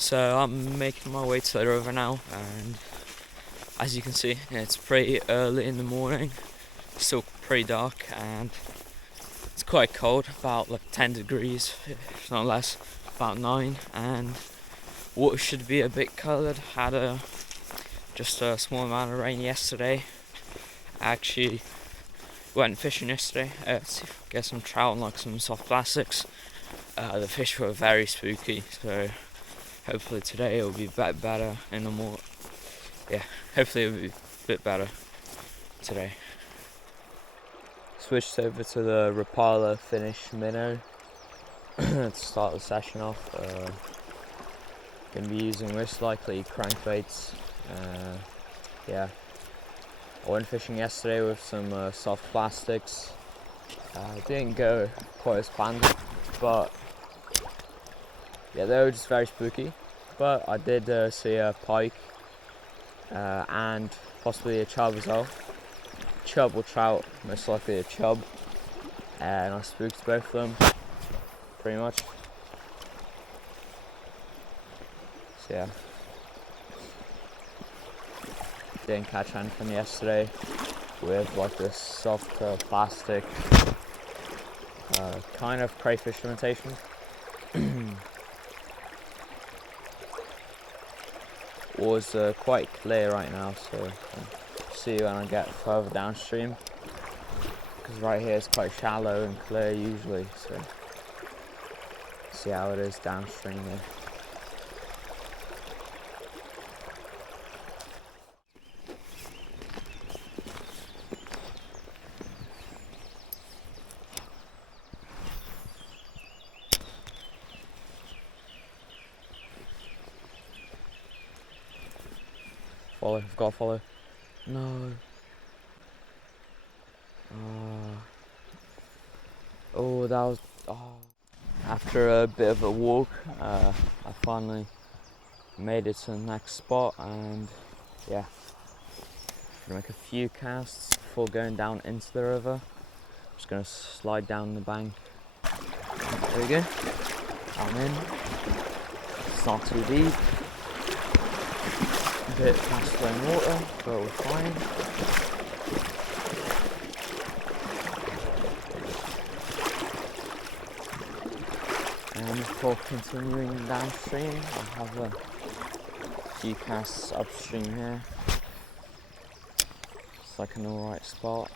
So I'm making my way to the river now, and as you can see, it's pretty early in the morning, still pretty dark, and it's quite cold, about like 10 degrees, if not less, about 9, and water should be a bit coloured. Had just a small amount of rain yesterday. I actually went fishing yesterday to get some trout and like some soft plastics. The fish were very spooky, so hopefully today it'll be a bit better in the more. Yeah, hopefully it'll be a bit better today. Switched over to the Rapala Finnish Minnow to start the session off. Gonna be using most likely crankbaits. Yeah, I went fishing yesterday with some soft plastics. Didn't go quite as planned, but yeah, they were just very spooky. But I did see a pike and possibly a chub as well. Chub or trout, most likely a chub, and I spooked both of them pretty much. So yeah, didn't catch anything yesterday with like this soft plastic kind of crayfish imitation. Was quite clear right now, so I'll see when I get further downstream, because right here it's quite shallow and clear usually, so see how it is downstream here. Follow, I've got to follow. No. Oh, that was. Oh. After a bit of a walk, I finally made it to the next spot, and yeah, gonna make a few casts before going down into the river. Just gonna slide down the bank. There we go. I'm in. It's not too deep. A bit fast flowing water, but we're fine. And before continuing downstream, I have a few casts upstream here. It's like an alright spot.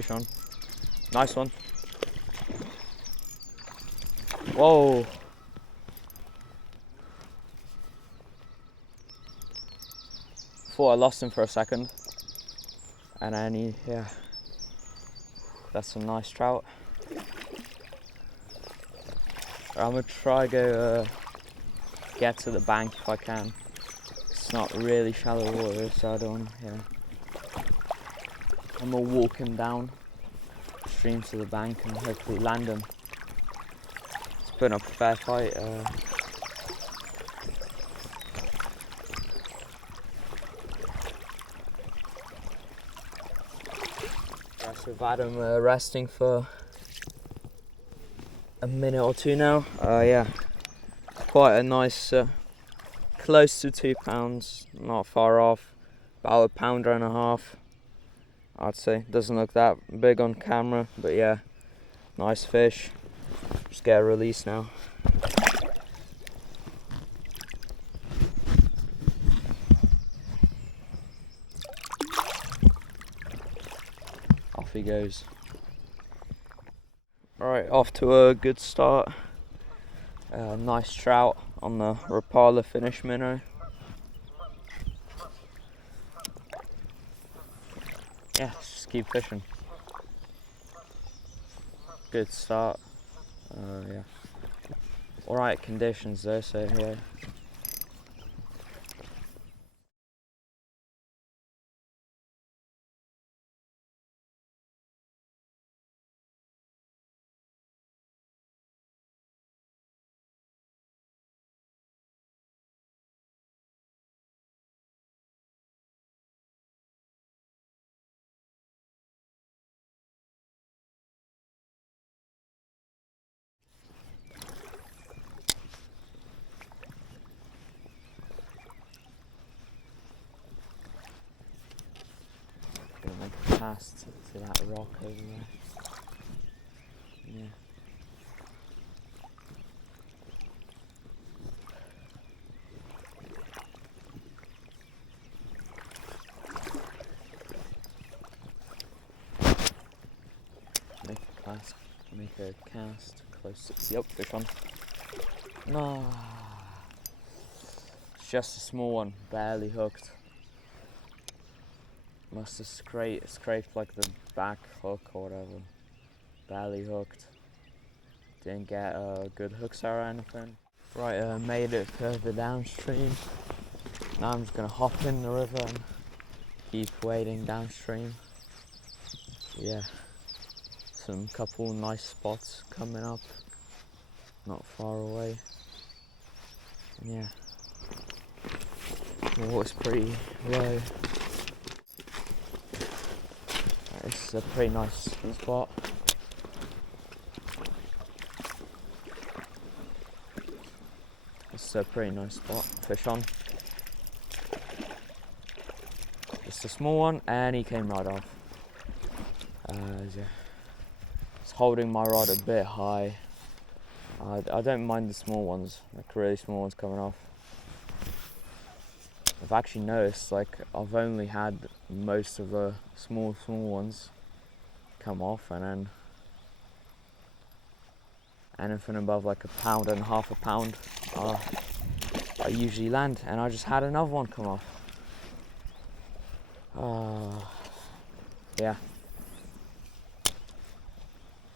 fish on. Nice one. Whoa. Thought I lost him for a second. And then yeah. That's a nice trout. I'm gonna try go get to the bank if I can. It's not really shallow water, so I don't, I'm gonna walk him down stream to the bank and hopefully land him. He's putting up a fair fight. We've had him resting for a minute or two now. Yeah, quite a nice, close to 2 pounds, not far off, about a pounder and a half, I'd say. Doesn't look that big on camera, but yeah, nice fish. Just get a release now. Off he goes. Alright, off to a good start. Nice trout on the Rapala Finnish Minnow. Yeah, just keep fishing. Good start. Yeah. Alright conditions though, so yeah. Gonna make a cast to that rock over there. Yeah. Make a cast close to, yep, fish on. No, it's just a small one, barely hooked. Must have scraped like the back hook or whatever. Barely hooked. Didn't get a good hook sour or anything. Right, made it further downstream. Now I'm just gonna hop in the river and keep wading downstream. Yeah. Some couple nice spots coming up, not far away. And yeah, the water's pretty low. This is a pretty nice spot. This is a pretty nice spot. Fish on. Just a small one, and he came right off. Yeah. Holding my rod a bit high. I don't mind the small ones, like really small ones coming off. I've actually noticed like I've only had most of the small ones come off, and then anything above like a pound and half a pound I usually land, and I just had another one come off. Yeah.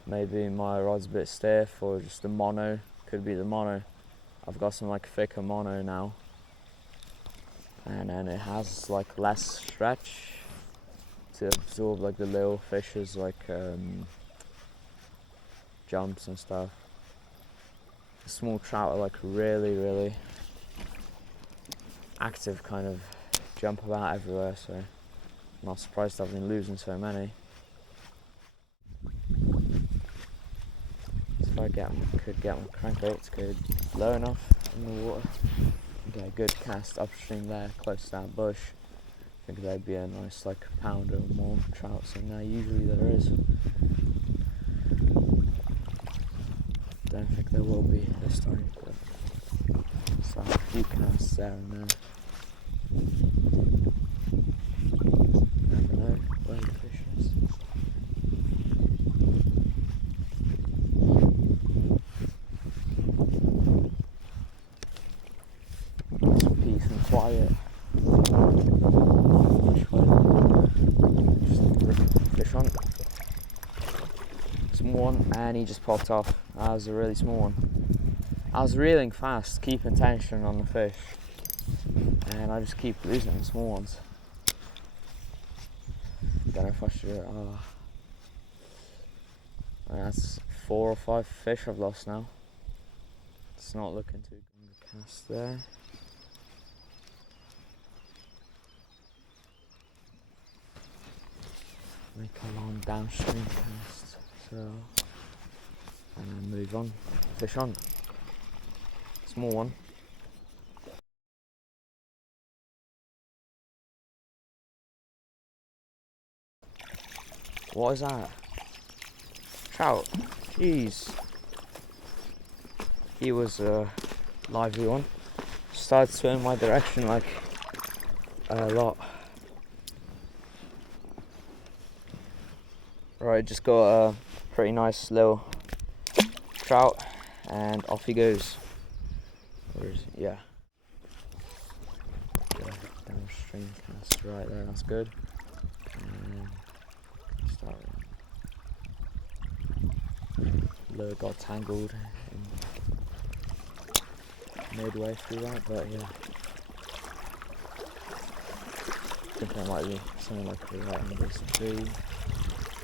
Maybe my rod's a bit stiff, or just the mono. Could be the mono. I've got some like thicker mono now, and then it has like less stretch to absorb like the little fishes, like jumps and stuff. The small trout are like really active, kind of jump about everywhere, so I'm not surprised I've been losing so many. If I could get my crankbaits good low enough in the water and get a good cast upstream there close to that bush, I think there'd be a nice like pounder or more trouts in there. Usually there is. Don't think there will be this time, but it's like a few casts there and there. Never know where the fish is. quiet. Fish on. Small one, and he just popped off. That was a really small one. I was reeling fast, keeping tension on the fish, and I just keep losing the small ones. Don't know if I should. That's 4 or 5 fish I've lost now. It's not looking too good. Cast there. Make a long downstream cast. So, and then move on. Fish on. Small one. What is that? Trout. Jeez. He was a lively one. Started swimming my direction like a lot. Right, just got a pretty nice little trout, and off he goes. Yeah. Downstream cast right there, that's good. And start. Lure got tangled midway through that, but yeah. I think that might be something like right under this tree.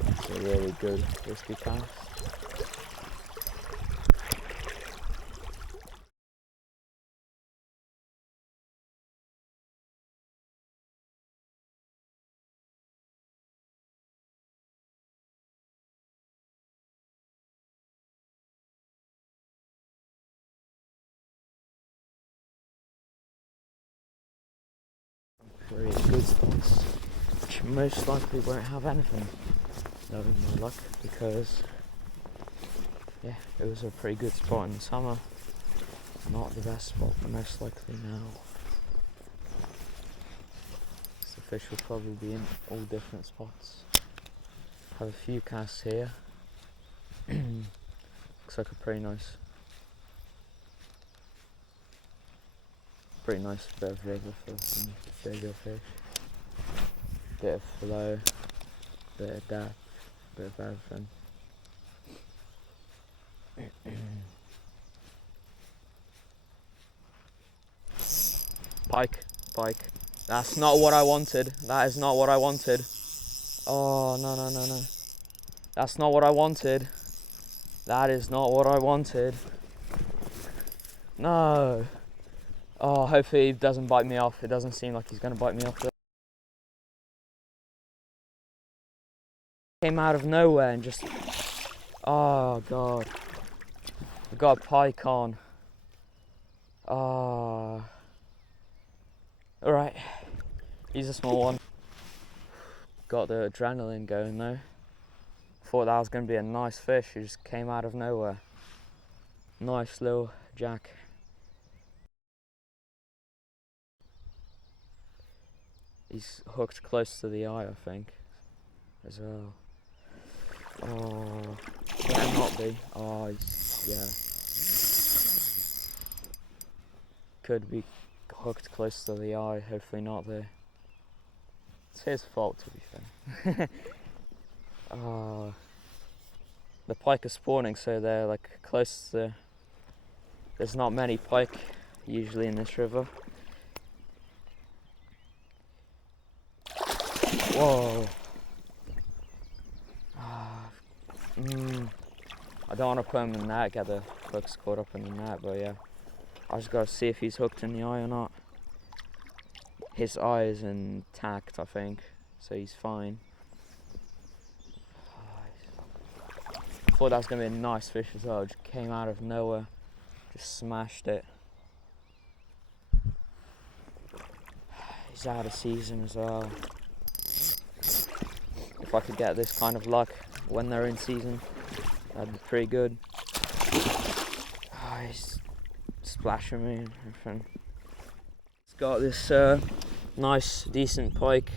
It's a really good risky cast. Pretty good spots, which most likely won't have anything, knowing my luck, because yeah, it was a pretty good spot in the summer. Not the best spot, but most likely now. So the fish will probably be in all different spots. Have a few casts here. Looks like a pretty nice bit of river for some bigger fish. Bit of flow, bit of depth, bit of everything. Pike. That's not what I wanted. That is not what I wanted. Oh, no. That's not what I wanted. That is not what I wanted. No. Oh, hopefully he doesn't bite me off. It doesn't seem like he's going to bite me off. Came out of nowhere and just... Oh, God. I got a pike on. Oh. Alright. He's a small one. Got the adrenaline going though. Thought that was going to be a nice fish. He just came out of nowhere. Nice little jack. He's hooked close to the eye, I think, as well. Oh, better not be. Oh, yeah. Could be hooked close to the eye, hopefully not there. It's his fault, to be fair. Oh, the pike are spawning, so they're like close to... There's not many pike usually in this river. Whoa. I don't want to put him in the net, get the hooks caught up in the net, but yeah. I just got to see if he's hooked in the eye or not. His eye is intact, I think, so he's fine. I thought that was going to be a nice fish as well. It just came out of nowhere, just smashed it. He's out of season as well. If I could get this kind of luck when they're in season, that'd be pretty good. Oh, he's splashing me and everything. It's got this nice, decent pike.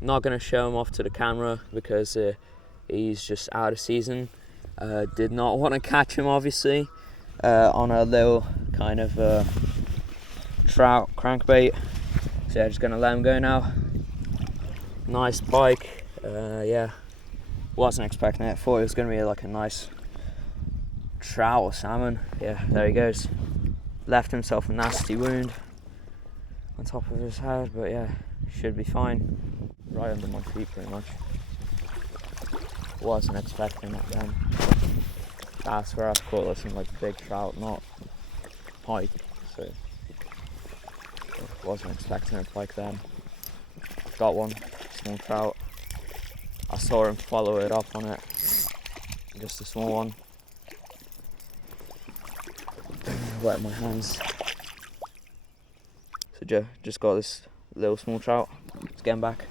I'm not going to show him off to the camera because he's just out of season. Did not want to catch him, obviously, on a little kind of trout crankbait. So yeah, just gonna let him go now. Nice pike. Yeah, wasn't expecting it. Thought it was gonna be like a nice trout or salmon. Yeah, there he goes. Left himself a nasty wound on top of his head, but yeah, should be fine. Right under my feet pretty much. Wasn't expecting it then. That's where I've caught like some like big trout, not pike, so wasn't expecting a pike then. Got one, small trout. I saw him follow it up on it, just a small one. Wet my hands. So just got this little small trout. Let's get him back.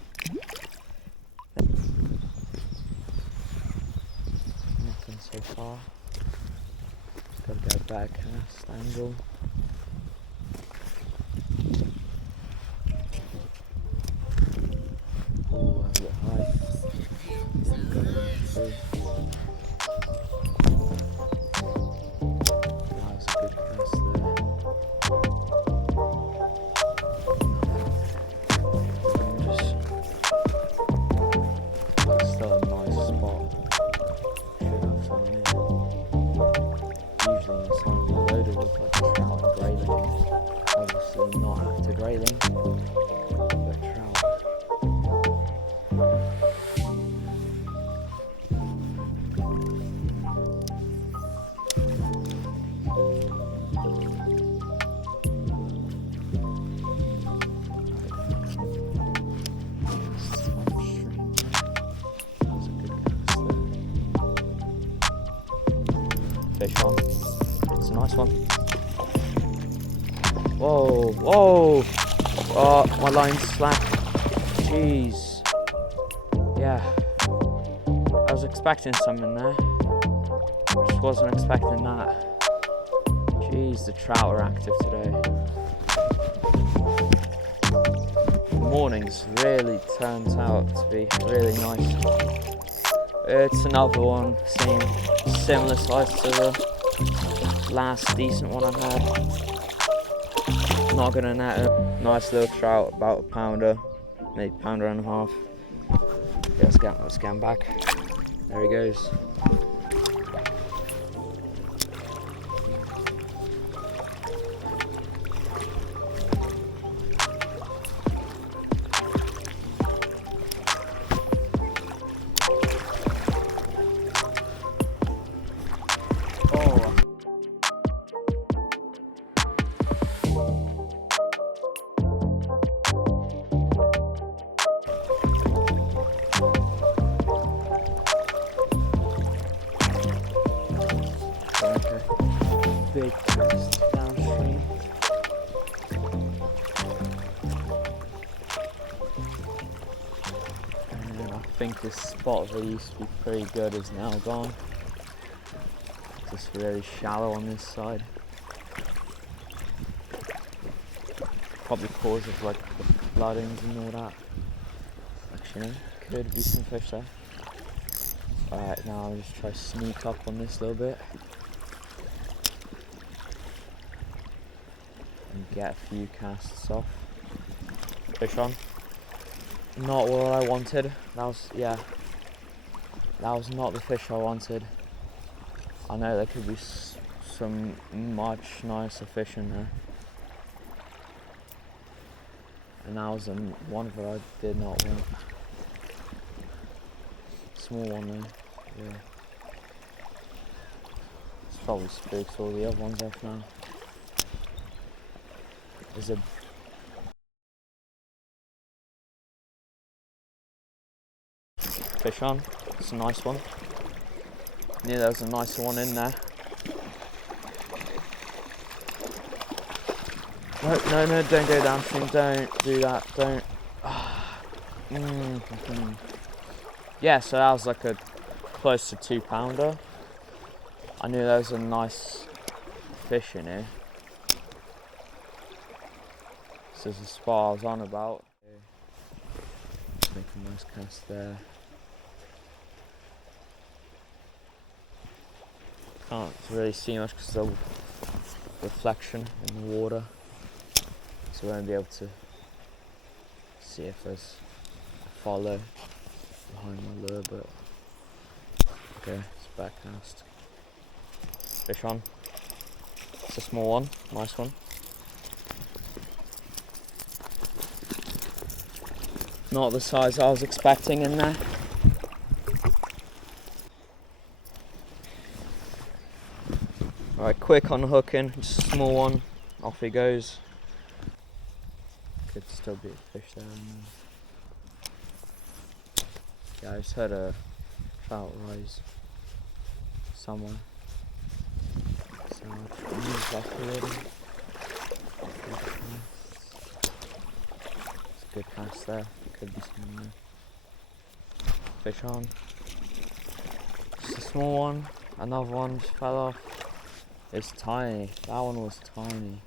Nothing so far. Gotta go back cast angle. Oh, a bit high. Got him through. That was a good cast there. Still a nice spot. Should have some in here. Usually in the sun we loaded with like trout and grayling. Obviously not after grayling, but trout. Fish on. It's a nice one. Whoa, whoa! Oh, my line's slack. Jeez. Yeah. I was expecting some in there. Just wasn't expecting that. Jeez, the trout are active today. The mornings really turns out to be really nice. It's another one, similar size to the last decent one I had. Not gonna net it. Nice little trout, about a pounder, maybe pounder and a half. Yeah, let's get him back. There he goes. Big cast downstream. And I think this spot that used to be pretty good is now gone. Just really shallow on this side. Probably cause of like the floodings and all that. Actually, could be some fish there. Alright, now I'll just try to sneak up on this a little bit. And get a few casts off. Fish on. Not what I wanted. That was not the fish I wanted. I know there could be some much nicer fish in there. And that was one that I did not want. Small one though. Yeah. It's probably spooks all the other ones off now. There's a fish on. It's a nice one. Knew there was a nicer one in there. No, don't go downstream. Don't do that. Don't. Yeah, so that was like a close to 2 pounder. I knew there was a nice fish in here. This is the spot I was on about. Make a nice cast there. Can't really see much because of the reflection in the water, so I won't be able to see if there's a follow behind my lure, but okay, it's backcast. Fish on. It's a small one, nice one. Not the size I was expecting in there. Alright, quick on hooking, just a small one, off he goes. Could still be a fish there. Yeah, I just heard a trout rise somewhere. So I'll move back already. It's a good cast there, could be something there. Fish on. Just a small one, another one just fell off. It's tiny, that one was tiny.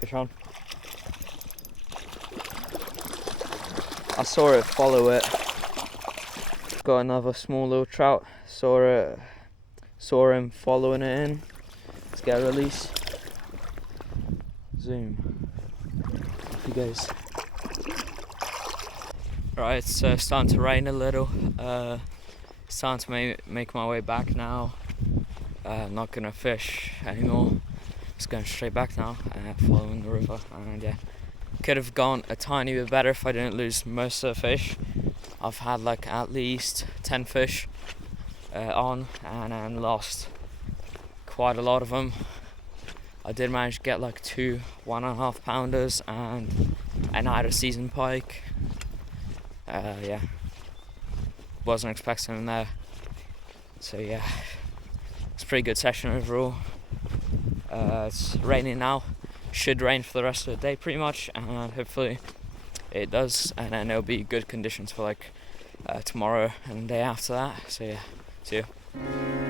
Fish on. I saw it follow it. Got another small little trout. Saw him following it in. Let's get a release. Zoom. Off he goes. Right, it's starting to rain a little. Starting to make my way back now. I'm not gonna fish anymore. Just going straight back now, following the river, and yeah, could have gone a tiny bit better if I didn't lose most of the fish. I've had like at least 10 fish on, and then lost quite a lot of them. I did manage to get like 2 1.5 pounders and an out of season pike. Yeah, wasn't expecting them there, so yeah, it's a pretty good session overall. It's raining now, should rain for the rest of the day pretty much, and hopefully it does, and then it'll be good conditions for like tomorrow and the day after that. So yeah, see you.